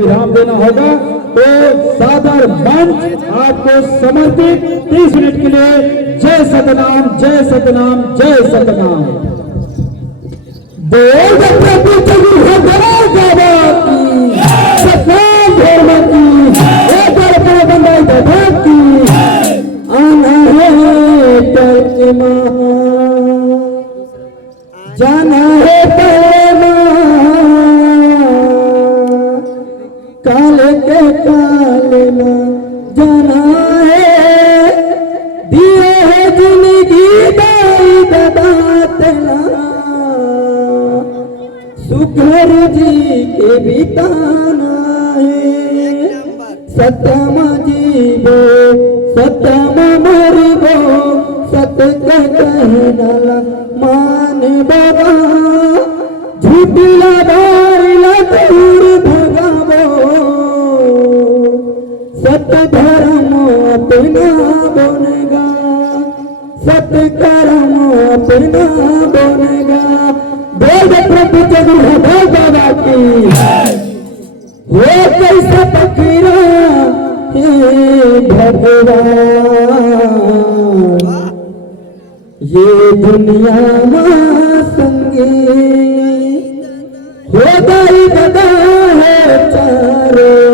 विराम देना होगा। तो सादर मंच आपको समर्पित 30 मिनट के लिए। जय सतनाम, जय सतनाम, जय सतनाम। देव प्रभु जगू है बाबा की सतनाम धर्म की एक बार पर बंदाई बाबा की आना है तर्जमा जाना है तर्जमा काले के काले ना जाना है दिए है जिंदगी दाई ददातना सुघर जी के बिताना है सत्यम जीवो सत्यम मरिबो सत्य कहना मान बाबा झूठला बारिला दूर भगावो सत्य धर्म अपना बनेगा सत्य कर्म अपना बनेगा। बोल प्रभु जगू है बाबा की वो कैसे फकीरा हे भगवान ये दुनिया में संगी हो गई गदा है चारों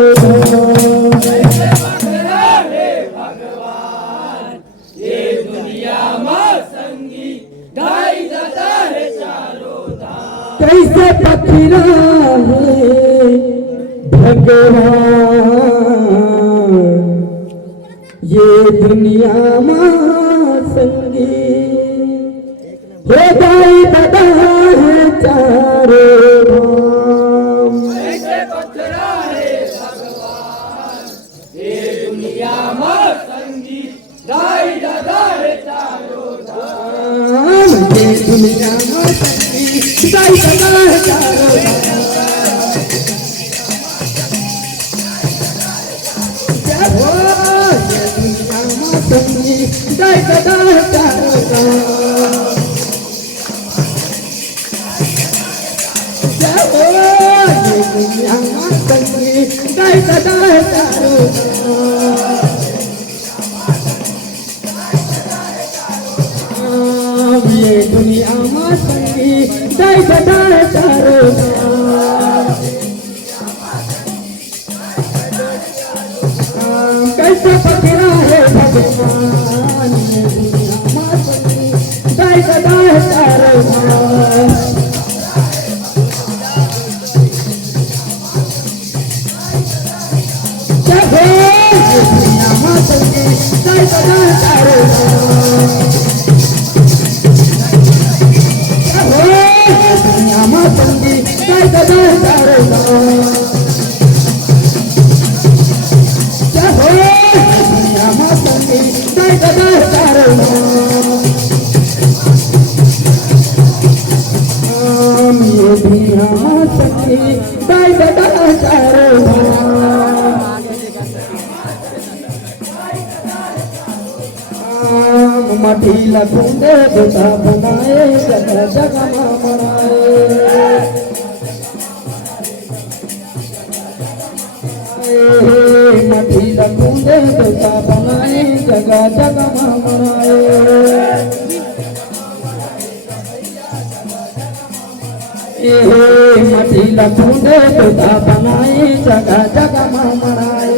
कैसे फकीरा है भगवान ये दुनिया में संगी हो गई बदा है चारों धाम। कैसे पत्थरा है भगवान ये दुनिया में संगी दाई दादा है चारों धाम। ये दुनिया में संगी दाई दादा है चारों धाम। जय सदा चारों धाम जय हो ये दुनिया में संगी जय सदा चारों धाम ये दुनिया में संगी जय सदा चारों धाम। कैसे फकीरा है भगवान ये दुनिया में संगी जय सदा चारों धाम। जय हो ये दुनिया में संगी जय सदा चारों धाम। जय हो ये दुनिया में संगी जय सदा चारों धाम। जय हो ये दुनिया में संगी जय सदा चारों धाम। ये दुनिया में संगी जय सदा चारों धाम। मठीला खूंदे बुता बनाए जगह जगह मनाए मठीला खूंदे बुता बनाए जगह जगह मनाए मठीला खूंदे बुता बनाए जगह जगह मनाए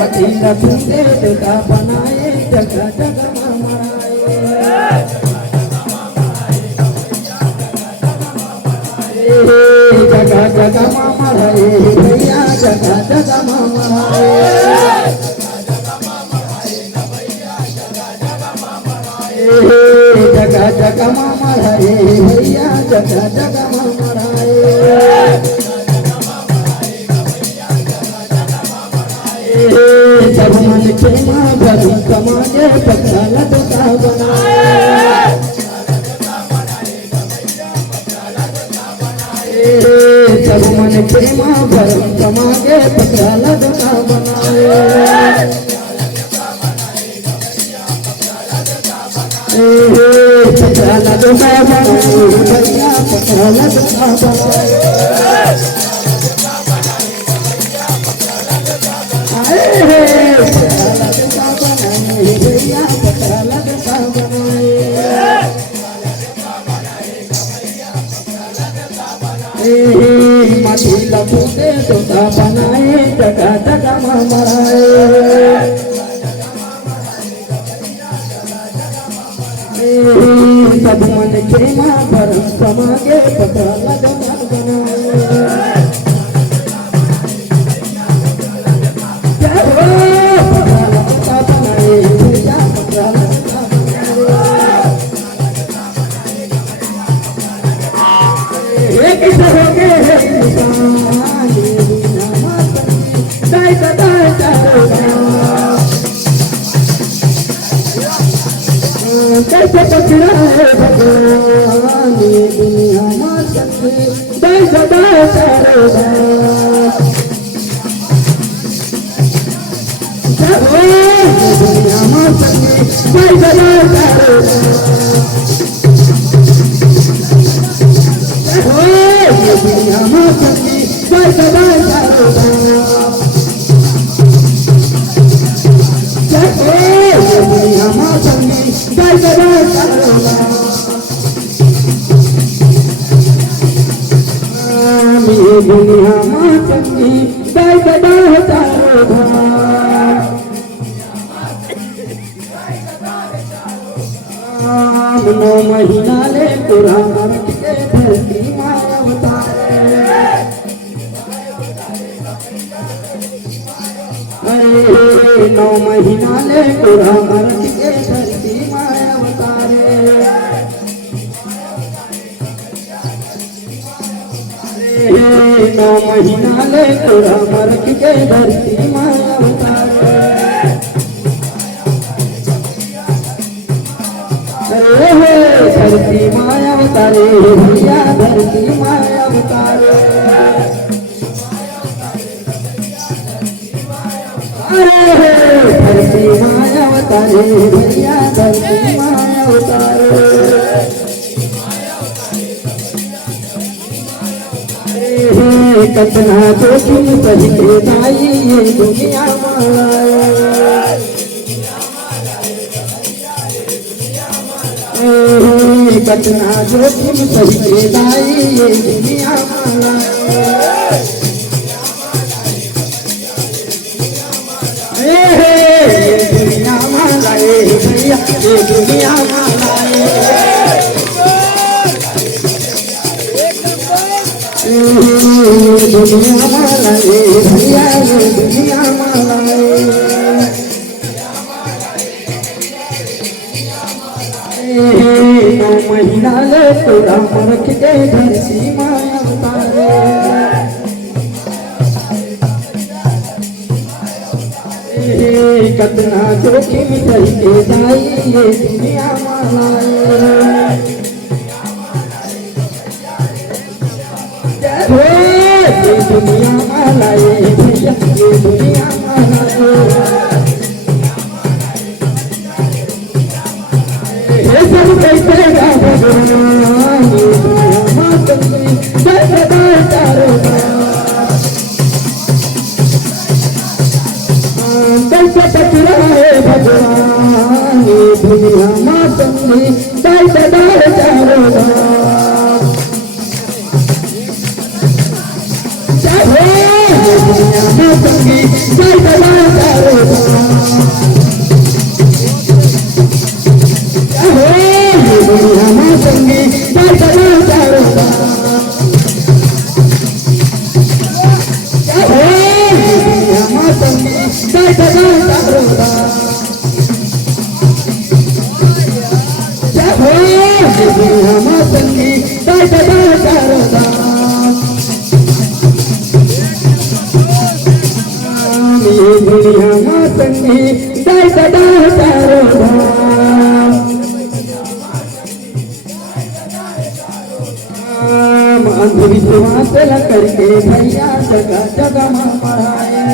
मठीला खूंदे बुता बनाए जगह जगह मनाए जगह जगह मनाए भैया जगह जगह मनाए जगह जगह मनाए भैया जगह जगह मनाए जब मन खेमा भरी कमाए पत्ता लटका बनाए जब मन खेमा भरी कमाए पत्ता लटका बनाए पत्ता लगता बनाए भैया पता लगता बनाए पता लगता बनाए भैया पता लगता बनाए माटी लगते तोता बनाए जगह जगह मराए सब मन खेमा पर समा के पता लगना बनाए पता लगता बनाए भैया पता लगता बनाए एक हो गए दाई दाई कैसे पकड़ा है भगवान दुनिया में संगे दाई दाई चारो दुनिया में संगे दाई दाई चारो दुनिया में संगे दाई दाई चारो दुनिया में संगी दाई दाई चारो दुनिया में संगी दाई दाई चारो नौ महीना ले पूरा मर्द के धरती माया अवतारे अरे 9 महीना ले पूरा मर्द के धरती माया अवतारे अरे 9 महीना ले पूरा मर्द के धरती माया अवतारे अरे धरती माया अवतारे भैया धरती माया अवतारे धरती माया अवतारे भैया धरती माया अवतारे कतना जोखिम सही के दाई ये दुनिया कतना जोखिम सही के दाई ये दुनिया दुनिया मालाए भैया ये दुनिया मालाए दुनिया मालाए भैया ये दुनिया मालाए 9 महीना ले पूरा मर्द के धरती माया अवतारे कतना जोखिम सही के दाई ये दुनिया मालाए ये दुनिया मालाए भैया ये दुनिया मालाए सब कैसे भगवान ये दुनिया माता जय दाई चारो कैसे पकड़ा है भगवान ये दुनिया माँ संगी दाई दाई चारो दुनिया माँ संगी दाई दाई चारो दुनिया माँ संगी दाई दाई चारो दुनिया माँ संगी दाई दाई चारो दुनिया माँ संगी दाई दाई चारो ये दुनिया माँ संगी दाई दाई चारो अंधविश्वास करके भैया जगह जगह मराए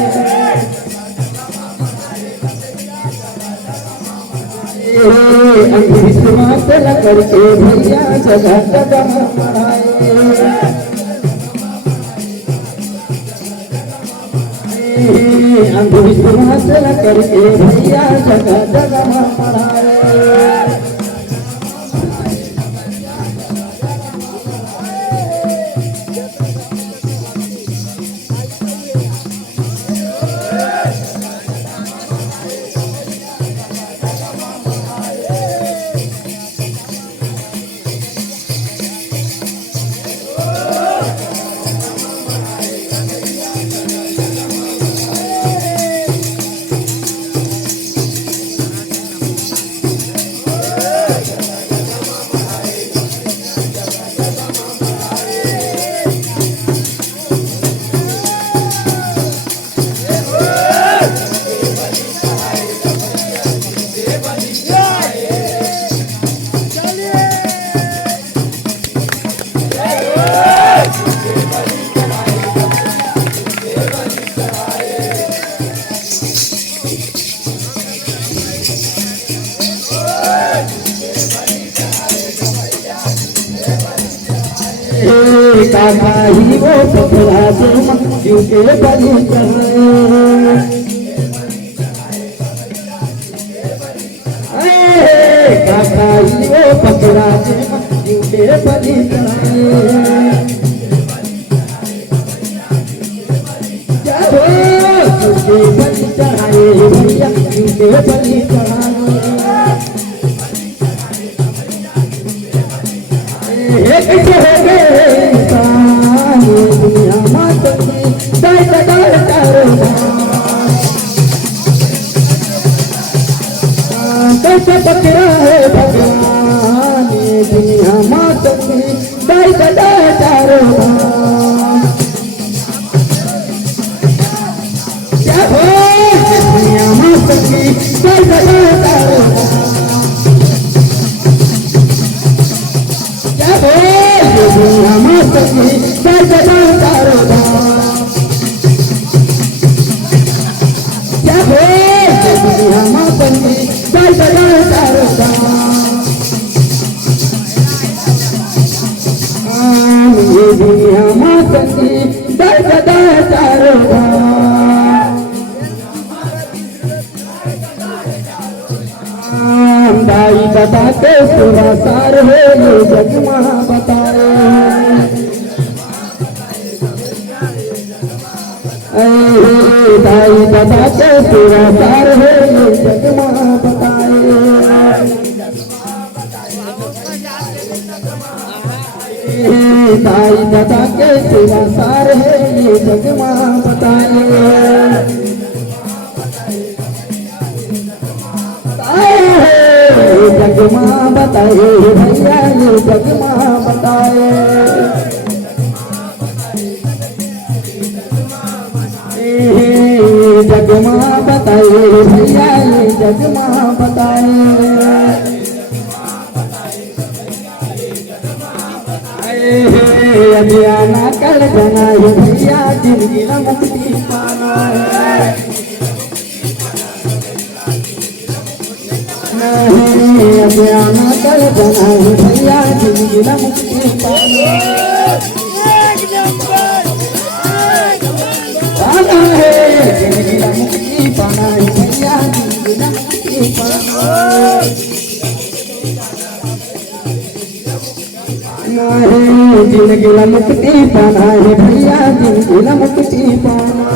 अंधविश्वास न करके भैया जगह कदम बढ़ाए अंधविश्वास न करके भैया जगह कदम बढ़ाए काका ही वो पकड़ा जो मक्खियों के बलि चढ़ाए काका ही वो पकड़ा जो मक्खियों के बलि चढ़ाए क्या हो के बलि चढ़ाए भैया के बलि चढ़ाए कैसे हो गए दुनिया माता की दाई दाई कैसे पकड़ा है भगवान दुनिया माता की दाई दाई क्या हो दुनिया माता की दाई दाई दुनिया माता की दाई क्या हो दुनिया माता की ये दुनिया माता की दाई बता के पूरा सार है ये जग महा बताए दाई बता के पूरा सार है ये जग महा बताए दाई बता के पूरा सार है ये जग महा बताए जगमा बताए भैया ये जगमा बताए जगमा बताए भैया ये जगमा बताए अभियाना कल बनाए भैया जिंदगी न मुक्ति पाना अभियाना कल बनाए भैया जिंदगी न मुक्ति पाना है जिंदगी न मुक्ति पाना है भैया जिंदगी न मुक्ति पाना जिंदगी न मुक्ति पाना है भैया जिंदगी न मुक्ति पाना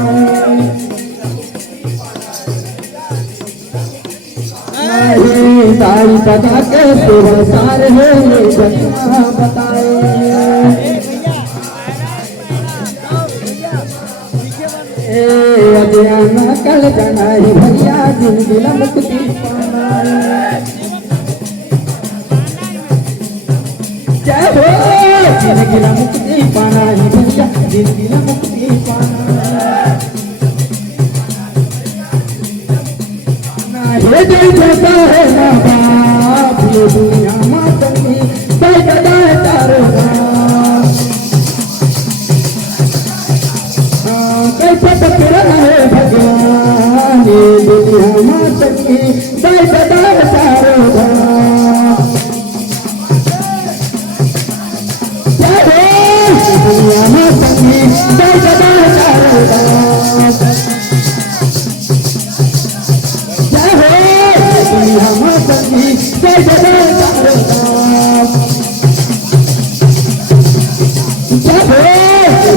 दाई बता के पूरा सार है ये जगमा बताए अभियाना कल बनाए भैया जिंदगी न मुक्ति पाना जय हो जिंदगी न मुक्ति पाना है भैया जिंदगी न मुक्ति पाना ये दिल देता है ना बाप ये दुनिया माता की दाई दाई तारो कैसे पकड़ा है भगवान ये दुनिया माता की दाई दाई तारो धाम। जय हो दुनिया मां संगी जय जयकार धाम। जय हो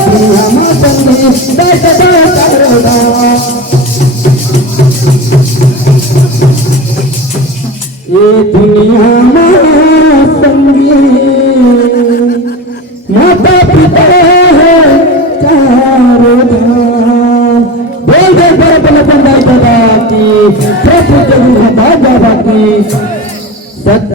दुनिया मां संगी जय जयकार धाम। ये दुनिया मां संगी माता पिता है चारों धाम। बोल दे बड़े बंदाई दादा की प्रभु जरूर है बाबा की सत